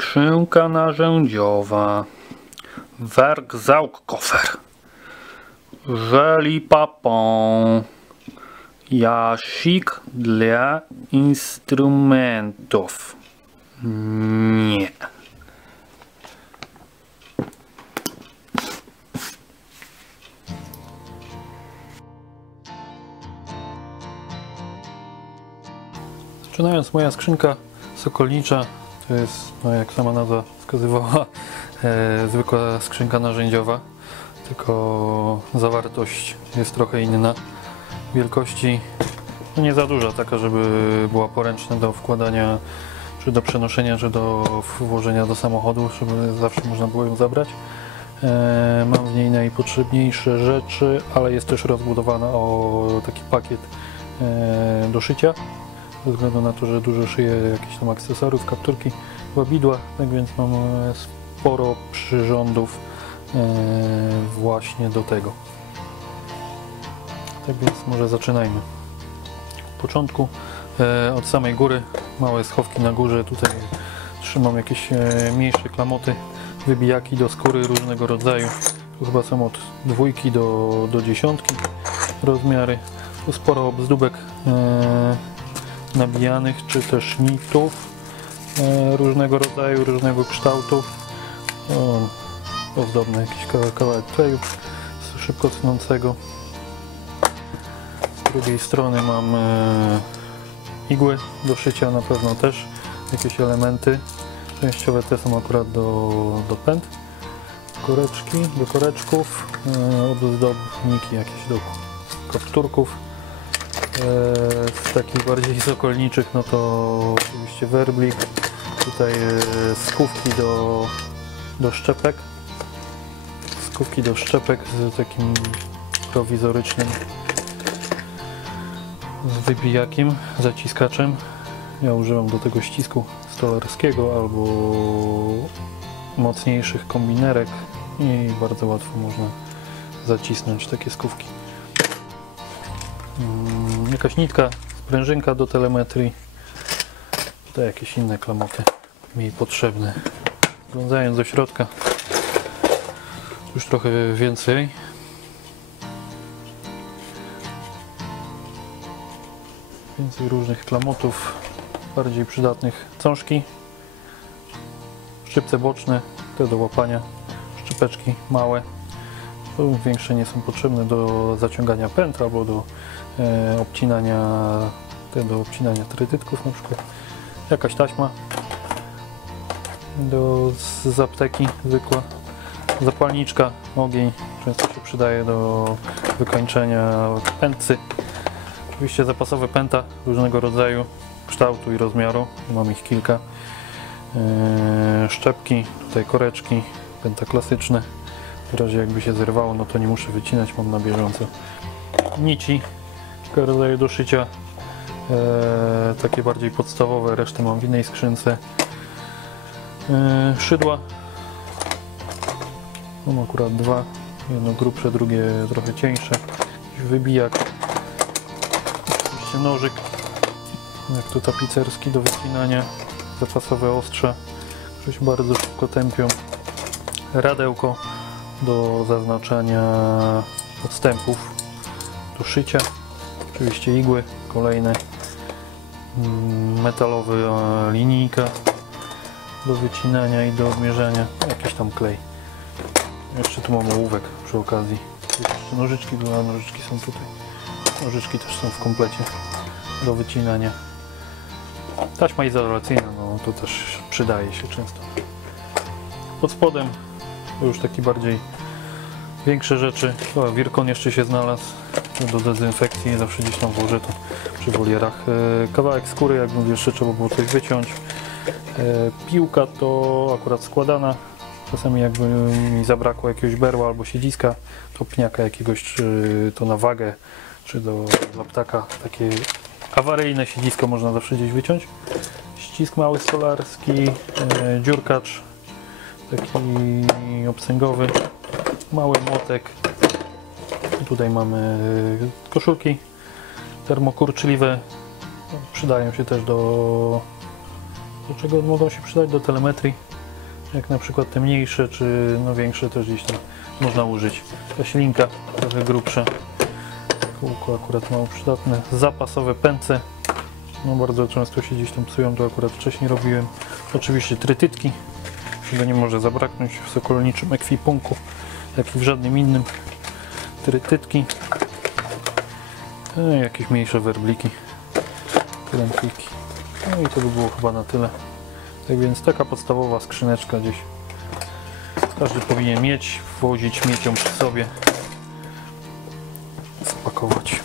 Skrzynka narzędziowa. Werkzeugkoffer. Żeli papon. Jasik dla instrumentów. Nie. Zaczynając, moja skrzynka sokolnicza to jest, no jak sama nazwa wskazywała, zwykła skrzynka narzędziowa, tylko zawartość jest trochę inna. Wielkości no nie za duża, taka żeby była poręczna do wkładania, czy do przenoszenia, czy do włożenia do samochodu, żeby zawsze można było ją zabrać. Mam w niej najpotrzebniejsze rzeczy, ale jest też rozbudowana o taki pakiet do szycia. Ze względu na to, że dużo szyję jakichś tam akcesoriów, kapturki, łabidła, tak więc mam sporo przyrządów właśnie do tego. Tak więc może zaczynajmy. W początku od samej góry, małe schowki na górze, tutaj trzymam jakieś mniejsze klamoty, wybijaki do skóry różnego rodzaju. Tu chyba są od 2 do 10 rozmiary. Tu sporo obzdóbek nabijanych, czy też nitów różnego rodzaju, różnego kształtu. Ozdobny jakiś kawałek kleju szybko tnącego. Z drugiej strony mam igły do szycia, na pewno też jakieś elementy. Częściowe te są akurat do pęd, do koreczków, ozdobniki jakieś do kapturków. Z takich bardziej sokolniczych, no to oczywiście werblik, tutaj skówki do szczepek, z takim prowizorycznym wybijakiem, zaciskaczem. Ja używam do tego ścisku stolarskiego albo mocniejszych kombinerek i bardzo łatwo można zacisnąć takie skówki. Jakaś nitka, sprężynka do telemetrii, tutaj jakieś inne klamoty mi potrzebne. Wglądając do środka, już trochę więcej. Więcej różnych klamotów, bardziej przydatnych. Cążki, szczypce boczne, te do łapania, szczypeczki małe. Większe nie są potrzebne do zaciągania pęd albo do obcinania, trytytków na przykład. Jakaś taśma z apteki zwykła. Zapalniczka, ogień, często się przydaje do wykończenia pędcy. Oczywiście zapasowe pęta różnego rodzaju, kształtu i rozmiaru, mam ich kilka. Szczepki, tutaj koreczki, pęta klasyczne. W razie jakby się zerwało, no to nie muszę wycinać, mam na bieżąco. Nici, kilka rodzajów do szycia, takie bardziej podstawowe, resztę mam w innej skrzynce. Szydła, mam akurat 2, jedno grubsze, drugie trochę cieńsze. Wybijak, oczywiście nożyk, jak to tapicerski do wycinania, zapasowe ostrza, które się bardzo szybko tępią. Radełko do zaznaczania odstępów do szycia, oczywiście igły kolejne, metalowa linijka do wycinania i do odmierzania, jakiś tam klej. Jeszcze tu mam ołówek przy okazji. Jeszcze nożyczki, bo nożyczki są tutaj. Nożyczki też są w komplecie do wycinania. Taśma izolacyjna, no to też przydaje się często. Pod spodem to już taki bardziej większe rzeczy. O, Wirkon jeszcze się znalazł do dezynfekcji, zawsze gdzieś tam włożę to przy wolierach. Kawałek skóry, jakby jeszcze trzeba było coś wyciąć. Piłka to akurat składana. Czasami jakby mi zabrakło jakiegoś berła albo siedziska, to pniaka jakiegoś, czy to na wagę, czy dla ptaka takie awaryjne siedzisko można zawsze gdzieś wyciąć. Ścisk mały stolarski, dziurkacz taki obsęgowy, mały młotek. Tutaj mamy koszulki termokurczliwe, przydają się też do Do czego mogą się przydać? Do telemetrii. Jak na przykład te mniejsze, czy no większe też gdzieś tam można użyć. Ta ślinka trochę grubsza. Kółko akurat mało przydatne. Zapasowe pęce. No bardzo często się gdzieś tam psują, to akurat wcześniej robiłem. Oczywiście trytytki, czego nie może zabraknąć w sokolniczym ekwipunku, jak i w żadnym innym. Trytytki. Jakieś mniejsze werbliki. Krętliki. No i to by było chyba na tyle. Tak więc taka podstawowa skrzyneczka gdzieś. Każdy powinien mieć, włożyć, mieć ją przy sobie, spakować.